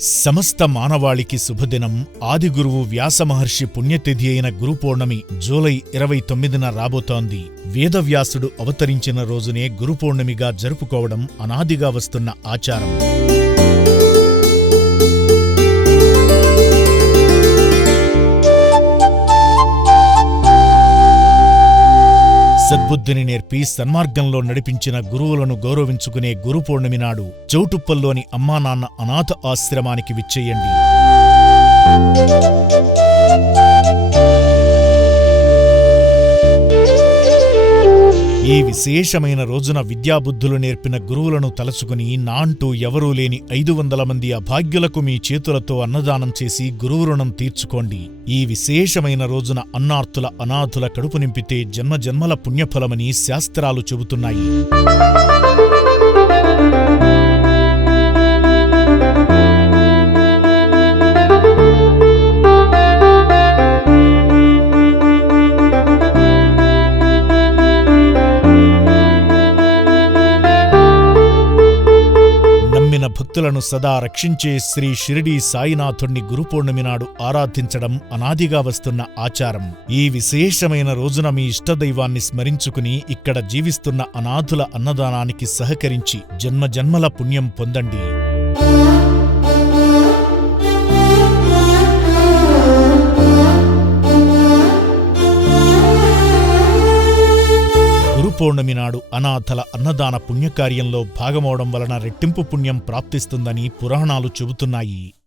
సమస్త మానవాళికి శుభదినం. ఆదిగురువు వ్యాసమహర్షి పుణ్యతిథి అయిన గురుపౌర్ణమి జూలై 29న రాబోతోంది. వేదవ్యాసుడు అవతరించిన రోజునే గురుపౌర్ణమిగా జరుపుకోవడం అనాదిగా వస్తున్న ఆచారం. సద్బుద్ధిని నేర్పి సన్మార్గంలో నడిపించిన గురువులను గౌరవించుకునే గురుపౌర్ణమి నాడు చౌటుప్పల్లోని అమ్మానాన్న అనాథ ఆశ్రమానికి విచ్చెయ్యండి. ఈ విశేషమైన రోజున విద్యాబుద్ధులు నేర్పిన గురువులను తలచుకుని నా అంటూ ఎవరూ లేని 500 మంది అభాగ్యులకు మీ చేతులతో అన్నదానం చేసి గురువు రుణం తీర్చుకోండి. ఈ విశేషమైన రోజున అన్నార్తుల అనాథుల కడుపు నింపితే జన్మజన్మల పుణ్యఫలమని శాస్త్రాలు చెబుతున్నాయి. భక్తులను సదా రక్షించే శ్రీ షిరిడీ సాయినాథుణ్ణి గురుపౌర్ణమి నాడు ఆరాధించడం అనాదిగా వస్తున్న ఆచారం. ఈ విశేషమైన రోజున మీ ఇష్టదైవాన్ని స్మరించుకుని ఇక్కడ జీవిస్తున్న అనాథుల అన్నదానానికి సహకరించి జన్మజన్మల పుణ్యం పొందండి. గురుపౌర్ణమి నాడు అనాథల అన్నదాన పుణ్యకార్యంలో భాగమవడం వలన రెట్టింపు పుణ్యం ప్రాప్తిస్తుందని పురాణాలు చెబుతున్నాయి.